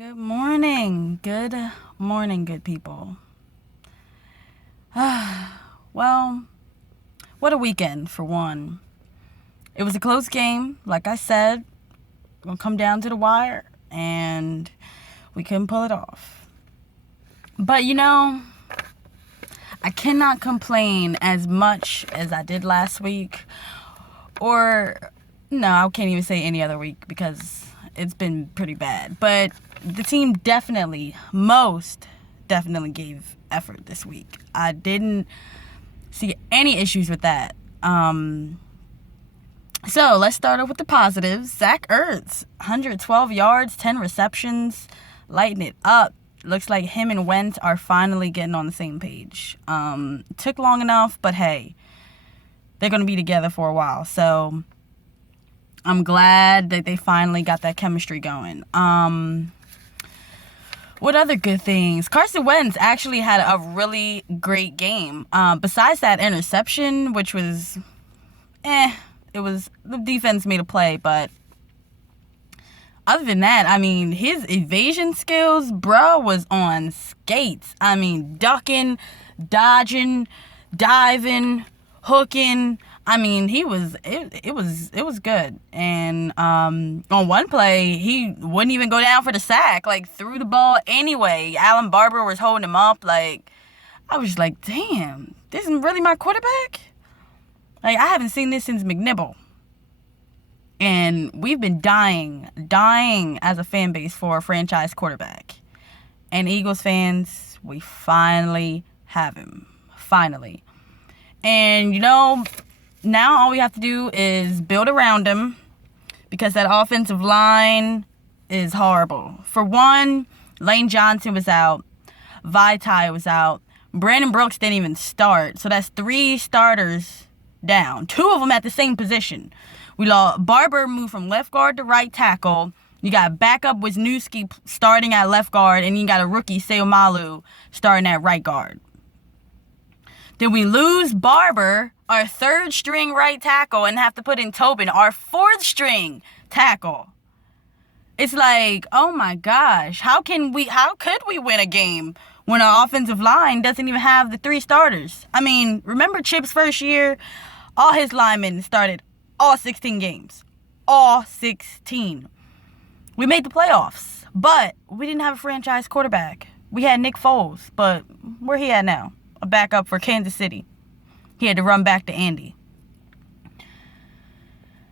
Good morning. Good morning, good people. Well, what a weekend for one. It was a close game, like I said. Gonna come down to the wire, and we couldn't pull it off. But I cannot complain as much as I did last week, or no, I can't even say any other week because it's been pretty bad. But the team most definitely gave effort this week. I didn't see any issues with that. So let's start off with the positives. Zach Ertz, 112 yards, 10 receptions, lighting it up. Looks like him and Wentz are finally getting on the same page. Took long enough, but hey, they're going to be together for a while. So I'm glad that they finally got that chemistry going. What other good things? Carson Wentz actually had a really great game. Besides that interception, which was, the defense made a play, but other than that, his evasion skills, bro, was on skates. Ducking, dodging, diving, hooking. It was good. And on one play, he wouldn't even go down for the sack, threw the ball anyway. Alan Barber was holding him up. I was like, damn, this isn't really my quarterback? I haven't seen this since McNibble. And we've been dying as a fan base for a franchise quarterback. And Eagles fans, we finally have him. Finally. And, now all we have to do is build around him because that offensive line is horrible. For one, Lane Johnson was out. Vitae was out. Brandon Brooks didn't even start. So that's 3 starters down. 2 of them at the same position. We lost Barber moved from left guard to right tackle. You got backup Wisniewski starting at left guard, and you got a rookie, Seomalu, starting at right guard. Then we lose Barber, our 3rd string right tackle, and have to put in Tobin, our 4th string tackle. It's like, oh my gosh, how could we win a game when our offensive line doesn't even have the 3 starters? Remember Chip's first year? All his linemen started all 16 games. All 16. We made the playoffs, but we didn't have a franchise quarterback. We had Nick Foles, but where he at now? A backup for Kansas City. He had to run back to Andy.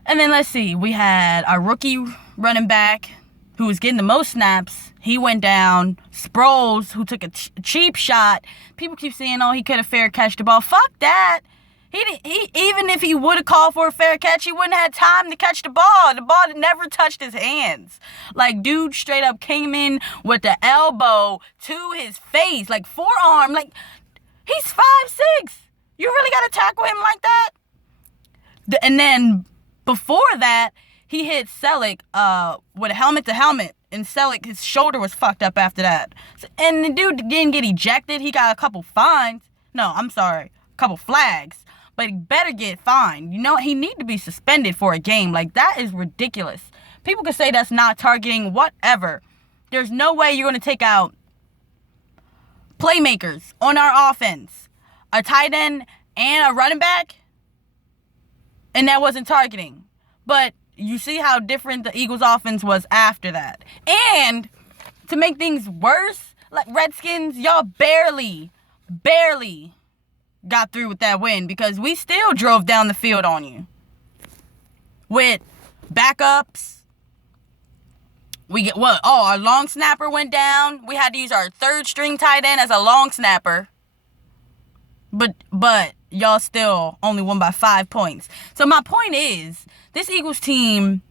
And then let's see. We had our rookie running back who was getting the most snaps. He went down. Sproles, who took a cheap shot. People keep saying, he could have fair catched the ball. Fuck that. He even if he would have called for a fair catch, he wouldn't have had time to catch the ball. The ball never touched his hands. Dude straight up came in with the elbow to his face, forearm. He's 5'6". You really got to tackle him like that? And then before that, he hit Selleck with a helmet to helmet. And Selleck, his shoulder was fucked up after that. And the dude didn't get ejected. He got a couple fines. No, I'm sorry. A couple flags. But he better get fined. He need to be suspended for a game. That is ridiculous. People can say that's not targeting, whatever. There's no way you're going to take out playmakers on our offense, a tight end and a running back, and that wasn't targeting. But you see how different the Eagles offense was after that. And to make things worse, Redskins, y'all barely got through with that win because we still drove down the field on you with backups. Our long snapper went down. We had to use our 3rd string tight end as a long snapper. But y'all still only won by 5 points. So my point is, this Eagles team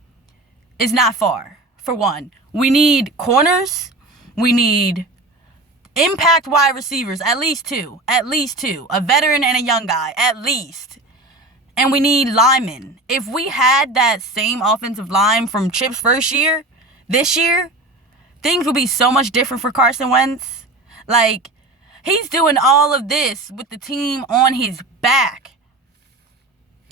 is not far. For one, we need corners. We need impact wide receivers, at least 2. A veteran and a young guy, at least. And we need linemen. If we had that same offensive line from Chip's first year, this year, things would be so much different for Carson Wentz. He's doing all of this with the team on his back.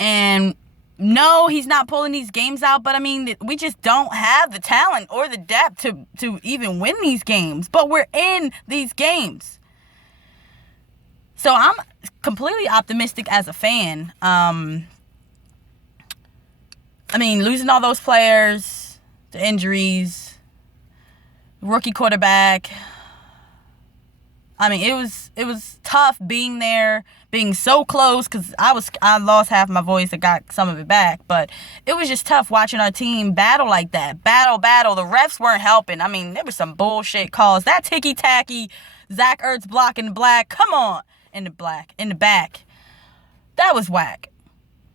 And no, he's not pulling these games out, but I mean, we just don't have the talent or the depth to even win these games. But we're in these games. So I'm completely optimistic as a fan. I mean, losing all those players, the injuries, rookie quarterback. I mean, it was tough being there, being so close, because I lost half my voice and got some of it back. But it was just tough watching our team battle like that. Battle. The refs weren't helping. I mean, there was some bullshit calls. That ticky-tacky, Zach Ertz block in the black. Come on. In the back. That was whack.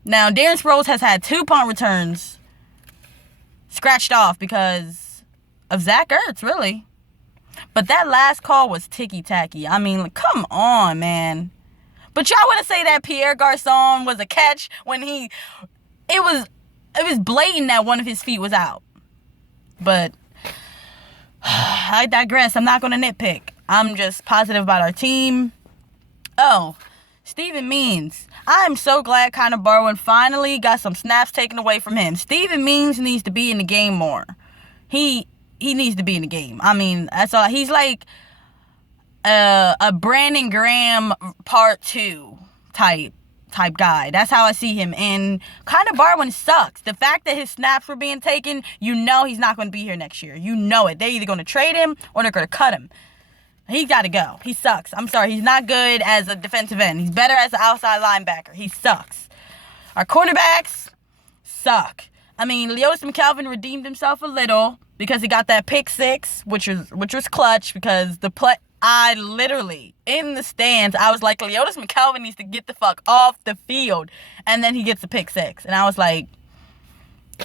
Now, Darren Sproles has had 2 punt returns scratched off because of Zach Ertz, really. But that last call was ticky-tacky. I mean, like, come on, man. But y'all want to say that Pierre Garçon was a catch when it was blatant that one of his feet was out. But I digress. I'm not going to nitpick. I'm just positive about our team. Oh, Steven Means. I am so glad Connor Barwin finally got some snaps taken away from him. Steven Means needs to be in the game more. He needs to be in the game. I mean, that's all. He's like a Brandon Graham part 2 type guy. That's how I see him. And Connor Barwin sucks. The fact that his snaps were being taken, you know he's not going to be here next year. You know it. They're either going to trade him or they're going to cut him. He's got to go. He sucks. I'm sorry. He's not good as a defensive end. He's better as an outside linebacker. He sucks. Our cornerbacks suck. I mean, Leotis McKelvin redeemed himself a little because he got that pick 6, which was clutch, because I literally, in the stands, I was like, Leotis McKelvin needs to get the fuck off the field. And then he gets the pick 6. And I was like,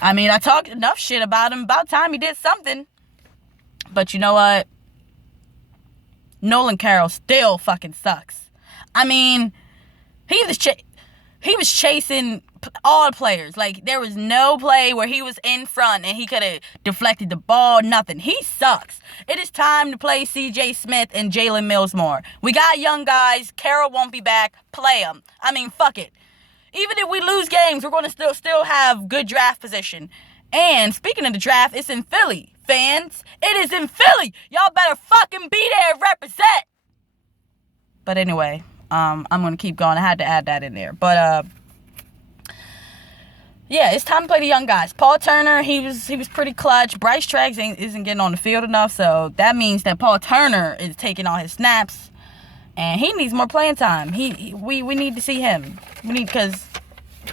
I mean, I talked enough shit about him. About time he did something. But you know what? Nolan Carroll still fucking sucks. I mean, he was chasing all players. Like, there was no play where he was in front and he could have deflected the ball. Nothing. He sucks. It is time to play C.J. Smith and Jalen Mills more. We got young guys. Carroll won't be back. Play them. I mean, fuck it. Even if we lose games, we're going to still have good draft position. And speaking of the draft, it's in Philly. Fans, it is in Philly. Y'all better fucking be there and represent. But anyway, I'm going to keep going. I had to add that in there. But, yeah, it's time to play the young guys. Paul Turner, he was pretty clutch. Bryce Treggs isn't getting on the field enough, so that means that Paul Turner is taking all his snaps, and he needs more playing time. We need to see him. Because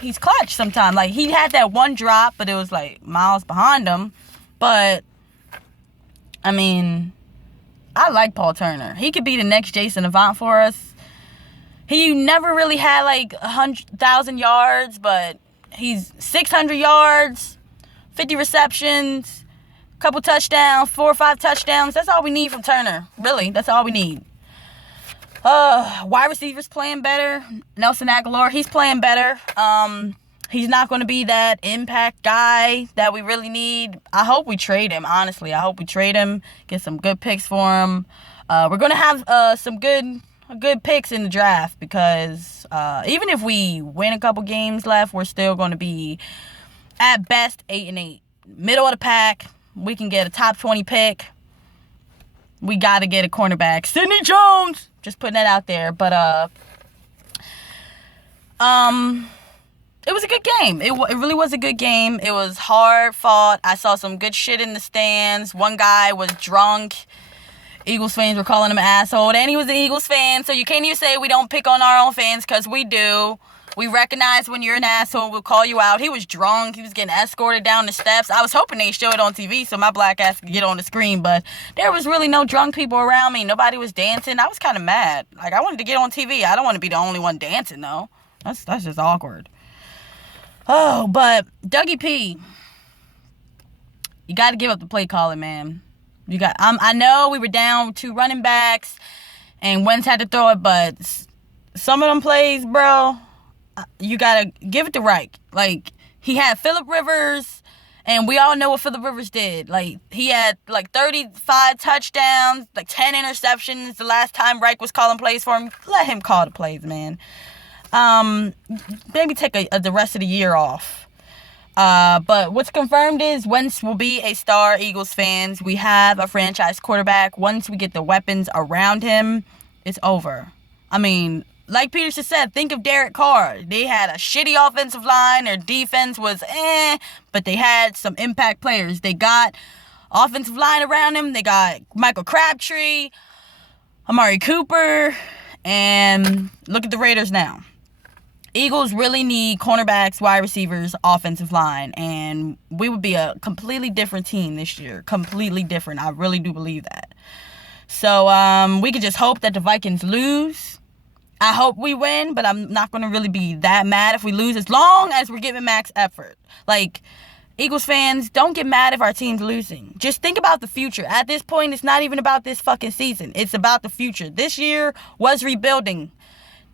he's clutch sometimes. Like, he had that one drop, but it was like miles behind him. But I mean, I like Paul Turner. He could be the next Jason Avant for us. He never really had like 100,000 yards, but he's 600 yards, 50 receptions, a couple touchdowns, 4 or 5 touchdowns. That's all we need from Turner. Really, that's all we need. Wide receivers playing better. Nelson Aguilar, he's playing better. He's not going to be that impact guy that we really need. I hope we trade him, honestly. I hope we trade him, get some good picks for him. We're going to have some good picks in the draft because even if we win a couple games left, we're still going to be, at best, 8-8. Middle of the pack. We can get a top 20 pick. We got to get a cornerback. Sidney Jones! Just putting that out there. But, it was a good game. It really was a good game. It was hard fought. I saw some good shit in the stands. One guy was drunk. Eagles fans were calling him an asshole. And he was an Eagles fan, so you can't even say we don't pick on our own fans, because we do. We recognize when you're an asshole. We'll call you out. He was drunk. He was getting escorted down the steps. I was hoping they show it on TV so my black ass could get on the screen, but there was really no drunk people around me. Nobody was dancing. I was kind of mad. Like, I wanted to get on TV. I don't want to be the only one dancing, though. That's just awkward. Oh, but Dougie P, you got to give up the play calling, man. I know we were down 2 running backs, and Wentz had to throw it, but some of them plays, bro, you got to give it to Reich. Like, he had Phillip Rivers, and we all know what Phillip Rivers did. Like, he had, 35 touchdowns, 10 interceptions the last time Reich was calling plays for him. Let him call the plays, man. Maybe take the rest of the year off. But what's confirmed is Wentz will be a star. Eagles fans, we have a franchise quarterback. Once we get the weapons around him, it's over. I mean, like Peter just said, think of Derek Carr. They had a shitty offensive line. Their defense was but they had some impact players. They got offensive line around him. They got Michael Crabtree, Amari Cooper, and look at the Raiders now. Eagles really need cornerbacks, wide receivers, offensive line, and we would be a completely different team this year. Completely different. I really do believe that. So we could just hope that the Vikings lose. I hope we win, but I'm not going to really be that mad if we lose as long as we're giving max effort. Like, Eagles fans, don't get mad if our team's losing. Just think about the future. At this point, it's not even about this fucking season. It's about the future. This year was rebuilding.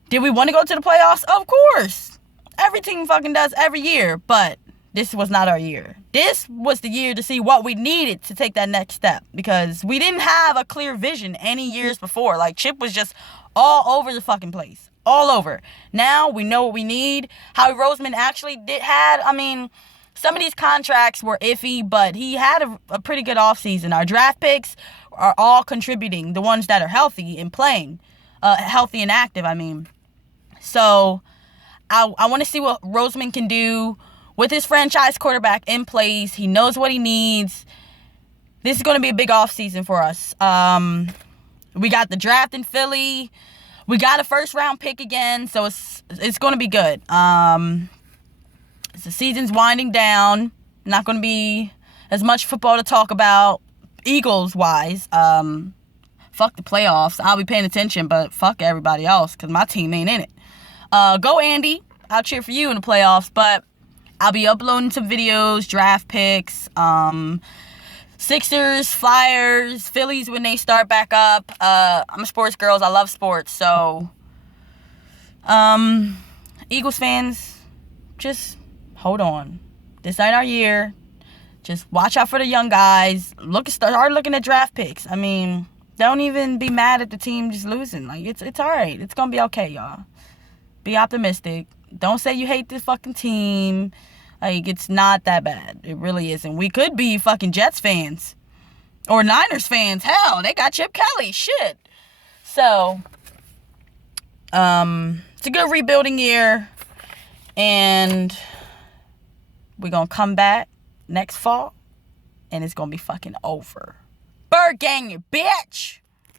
Did we want to go to the playoffs? Of course. Every team fucking does every year, but this was not our year. This was the year to see what we needed to take that next step because we didn't have a clear vision any years before. Like, Chip was just all over the fucking place. All over. Now we know what we need. Howie Roseman actually some of these contracts were iffy, but he had a pretty good offseason. Our draft picks are all contributing, the ones that are healthy and playing. Healthy and active, So, I want to see what Roseman can do with his franchise quarterback in place. He knows what he needs. This is going to be a big offseason for us. We got the draft in Philly. We got a first-round pick again, so it's going to be good. The season's winding down. Not going to be as much football to talk about, Eagles-wise. Fuck the playoffs. I'll be paying attention, but fuck everybody else because my team ain't in it. Go Andy. I'll cheer for you in the playoffs, but I'll be uploading some videos, draft picks, Sixers, Flyers, Phillies when they start back up. I'm a sports girl. I love sports. So, Eagles fans, just hold on. This ain't our year. Just watch out for the young guys. Start looking at draft picks. Don't even be mad at the team just losing. Like, it's all right. It's going to be okay, y'all. Be optimistic. Don't say you hate this fucking team. Like, it's not that bad. It really isn't. We could be fucking Jets fans. Or Niners fans. Hell, they got Chip Kelly. Shit. So, it's a good rebuilding year. And we're going to come back next fall. And it's going to be fucking over. Bird gang, you bitch!